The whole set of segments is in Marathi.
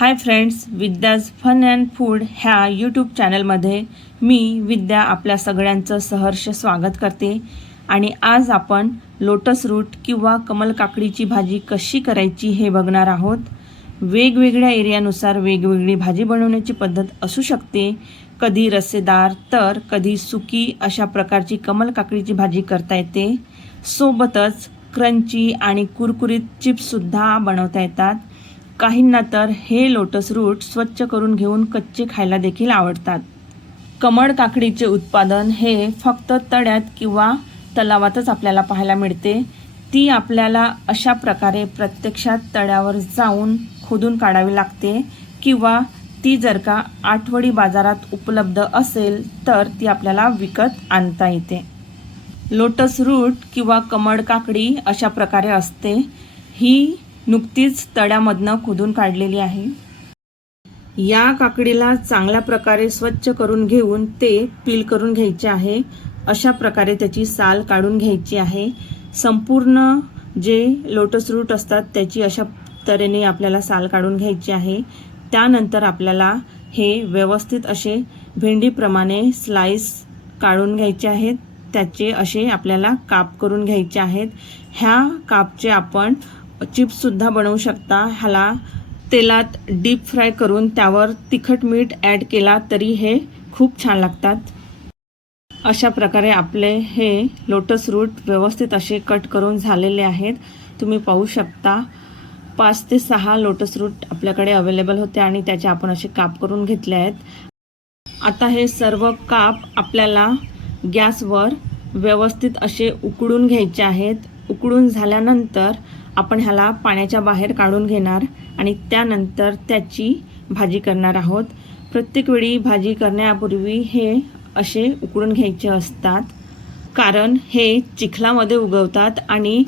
Hi friends Vidya's fun and food ह्या यूट्यूब चॅनलमध्ये मी विद्या आपल्या सगळ्यांचं सहर्ष स्वागत करते. आणि आज आपण लोटस रूट किंवा कमल काकडीची भाजी कशी करायची हे बघणार आहोत. वेगवेगळ्या एरियानुसार वेगवेगळी भाजी बनवण्याची पद्धत असू शकते. कधी रस्सेदार तर कधी सुकी अशा प्रकारची कमल काकडीची भाजी करता येते. सोबतच क्रंची आणि कुरकुरीत चिप्ससुद्धा बनवता येतात. काहींना तर हे लोटस रूट स्वच्छ करून घेऊन कच्चे खायला देखील आवडतात. कमळ काकडीचे उत्पादन हे फक्त तळ्यात किंवा तलावातच आपल्याला पाहायला मिळते. ती आपल्याला अशा प्रकारे प्रत्यक्षात तळ्यावर जाऊन खोदून काढावी लागते किंवा ती जर का आठवडी बाजारात उपलब्ध असेल तर ती आपल्याला विकत आणता येते. लोटस रूट किंवा कमळ काकडी अशा प्रकारे असते. ही नुकतीच तळ्यामधनं खोदून काढलेली आहे. या काकडीला चांगल्या प्रकारे स्वच्छ करून घेऊन ते पील करून घ्यायचे आहे. अशा प्रकारे त्याची साल काढून घ्यायची आहे. संपूर्ण जे लोटस रूट असतात त्याची अशा तऱ्हेने आपल्याला साल काढून घ्यायची आहे. त्यानंतर आपल्याला हे व्यवस्थित असे भेंडीप्रमाणे स्लाईस काढून घ्यायचे आहेत. त्याचे असे आपल्याला काप करून घ्यायचे आहेत. ह्या कापचे आपण चिप्ससुद्धा बनवू शकता. ह्याला तेलात डीप फ्राय करून त्यावर तिखट मीठ ॲड केला तरी हे खूप छान लागतात. अशा प्रकारे आपले हे लोटस रूट व्यवस्थित असे कट करून झालेले आहेत. तुम्ही पाहू शकता पाच ते सहा लोटस रूट आपल्याकडे अवेलेबल होते आणि त्याचे आपण असे काप करून घेतले आहेत. आता हे सर्व काप आपल्याला गॅसवर व्यवस्थित असे उकडून घ्यायचे आहेत. उकडून झाल्यानंतर आपण ह्याला पाण्याच्या बाहेर काढून घेणार आणि त्यानंतर त्याची भाजी करणार आहोत. प्रत्येक वेळी भाजी करण्यापूर्वी हे असे उकडून घ्यायचे असतात. कारण हे चिखलामध्ये उगवतात आणि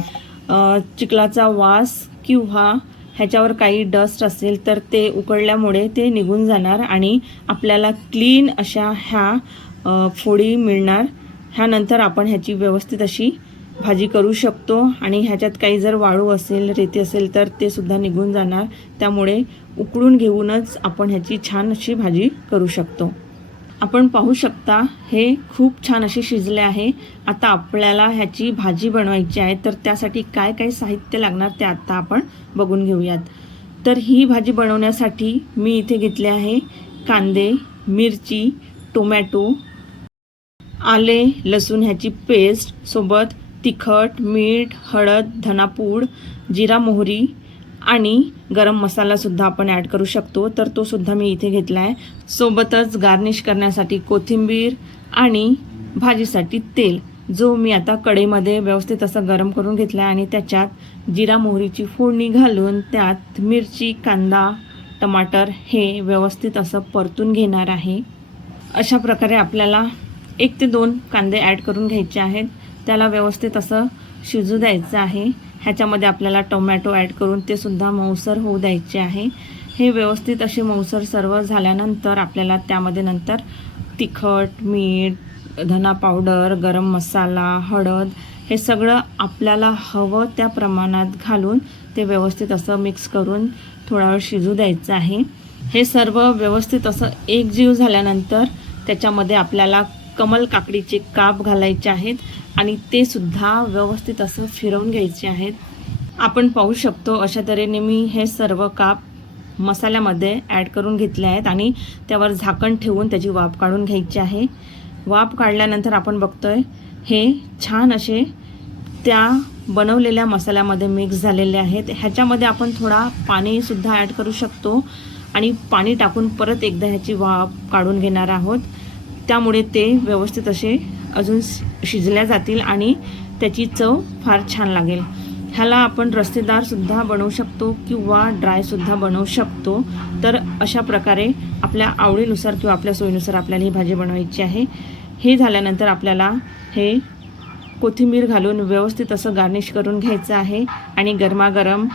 चिखलाचा वास किंवा ह्याच्यावर काही डस्ट असेल तर ते उकडल्यामुळे ते निघून जाणार आणि आपल्याला क्लीन अशा ह्या फोडी मिळणार. ह्यानंतर आपण ह्याची व्यवस्थित अशी भाजी करू शकतो आणि ह्याच्यात काही जर वाळू असेल रेती असेल तर ते सुद्धा निघून जाणार. त्यामुळे उकडून घेऊनच आपण ह्याची छान अशी भाजी करू शकतो. आपण पाहू शकता हे खूप छान असे शिजले आहे. आता आपल्याला ह्याची भाजी बनवायची आहे तर त्यासाठी काय काय साहित्य लागणार ते आत्ता आपण बघून घेऊयात. तर ही भाजी बनवण्यासाठी मी इथे घेतले आहे कांदे मिरची टोमॅटो आले लसूण ह्याची पेस्ट सोबत तिखट मीठ हळद धनापूड जिरा मोहरी आणि गरम मसालासुद्धा आपण ॲड करू शकतो. तर तोसुद्धा मी इथे घेतला आहे सोबतच गार्निश करण्यासाठी कोथिंबीर आणि भाजीसाठी तेल जो मी आता कढईमध्ये व्यवस्थित असं गरम करून घेतला आहे आणि त्याच्यात जिरा मोहरीची फोडणी घालून त्यात मिरची कांदा टमाटर हे व्यवस्थित असं परतून घेणार आहे. अशा प्रकारे आपल्याला एक ते दोन कांदे ॲड करून घ्यायचे आहेत. त्याला व्यवस्थित असं शिजू द्यायचं आहे. ह्याच्यामध्ये आपल्याला टोमॅटो ॲड करून ते सुद्धा मऊसर होऊ द्यायचे आहे. हे व्यवस्थित असे मऊसर सर्व झाल्यानंतर आपल्याला त्यामध्ये नंतर तिखट मीठ धना पावडर गरम मसाला हळद हे सगळं आपल्याला हवं त्या प्रमाणात घालून ते व्यवस्थित असं मिक्स करून थोडा वेळ शिजू द्यायचं आहे. हे सर्व व्यवस्थित असं एकजीव झाल्यानंतर त्याच्यामध्ये आपल्याला कमल काकडीचे काप घालायचे आहेत आणि ते सुद्धा व्यवस्थित असं फिरवून घ्यायचे आहेत. आपण पाहू शकतो अशा तऱ्हेने मी हे सर्व काप मसाल्यामध्ये ॲड करून घेतले आहेत आणि त्यावर झाकण ठेवून त्याची वाफ काढून घ्यायची आहे. वाफ काढल्यानंतर आपण बघतोय हे छान असे त्या बनवलेल्या मसाल्यामध्ये मिक्स झालेले आहेत. ह्याच्यामध्ये आपण थोडा पाणीसुद्धा ॲड करू शकतो आणि पाणी टाकून परत एकदा ह्याची वाफ काढून घेणार आहोत. त्यामुळे ते व्यवस्थित असे अजून शिजल्या जातील आणि त्याची चव फार छान लागेल. ह्याला आपण रस्तेदारसुद्धा बनवू शकतो किंवा ड्रायसुद्धा बनवू शकतो. तर अशा प्रकारे आपल्या आवडीनुसार किंवा आपल्या सोयीनुसार आपल्याला ही भाजी बनवायची आहे. हे झाल्यानंतर आपल्याला हे कोथिंबीर घालून व्यवस्थित असं गार्निश करून घ्यायचं आहे आणि गरमागरम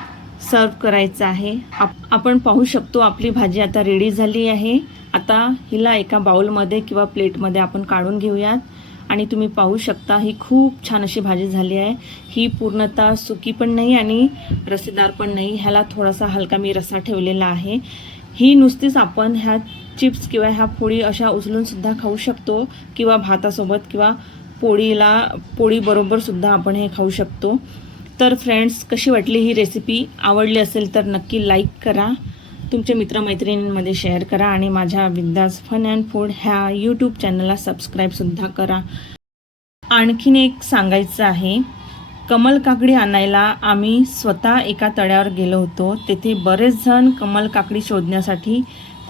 सर्व करायचं आहे. आप आपण पाहू शकतो आपली भाजी आता रेडी झाली आहे. आता हिला एका बाउलमध्ये किंवा प्लेटमध्ये आपण काढून घेऊयात. आणि तुम्ही पाहू शकता ही खूप छान अशी भाजी झाली आहे. ही पूर्णतः सुकी पण नाही आणि रसेदार पण नाही. ह्याला थोडासा हलका मी रसा ठेवलेला आहे. ही नुसतीच आपण ह्या चिप्स किंवा ह्या पोळी अशा उचलूनसुद्धा खाऊ शकतो किंवा भातासोबत किंवा पोळीला पोळीबरोबरसुद्धा आपण हे खाऊ शकतो. तर फ्रेंड्स कशी वाटली ही रेसिपी आवडली असेल तर नक्की लाईक करा. तुमच्या मित्रमैत्रिणींमध्ये शेअर करा आणि माझ्या विद्याज फन अँड फूड ह्या यूट्यूब चॅनलला सबस्क्राईबसुद्धा करा. आणखीन एक सांगायचं आहे कमल काकडी आणायला आम्ही स्वतः एका तळ्यावर गेलो होतो. तेथे बरेच जण कमल काकडी शोधण्यासाठी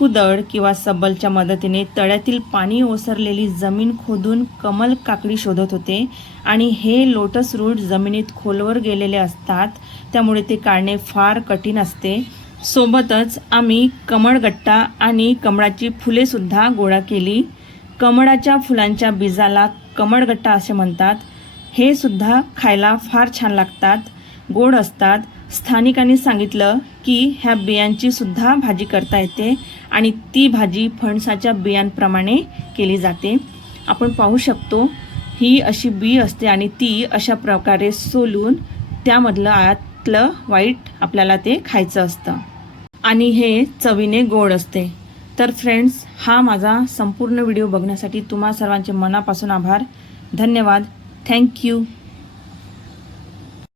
कुदळ किंवा सबलच्या मदतीने तळ्यातील पाणी ओसरलेली जमीन खोदून कमल काकडी शोधत होते आणि हे लोटस रूट जमिनीत खोलवर गेलेले असतात. त्यामुळे ते काढणे फार कठीण असते. सोबतच आम्ही कमळगट्टा आणि कमळाची फुलेसुद्धा गोळा केली. कमळाच्या फुलांच्या बीजाला कमळगट्टा असे म्हणतात. हे सुद्धा खायला फार छान लागतात. गोड असतात. स्थानिकांनी सांगितलं की ह्या बियांची सुद्धा भाजी करता येते. आणि ती भाजी फणसाच्या बियांप्रमाणे केली जाते. आपण पाहू शकतो ही अशी बी असते आणि ती अशा प्रकारे सोलून त्यामधलं आतलं वाईट आपल्याला ते खायचं असतं. आणि हे चवीने गोड असते. तर फ्रेंड्स हा माझा संपूर्ण व्हिडिओ बघण्यासाठी तुम्हा सर्वांचे मनापासून आभार. धन्यवाद. थँक्यू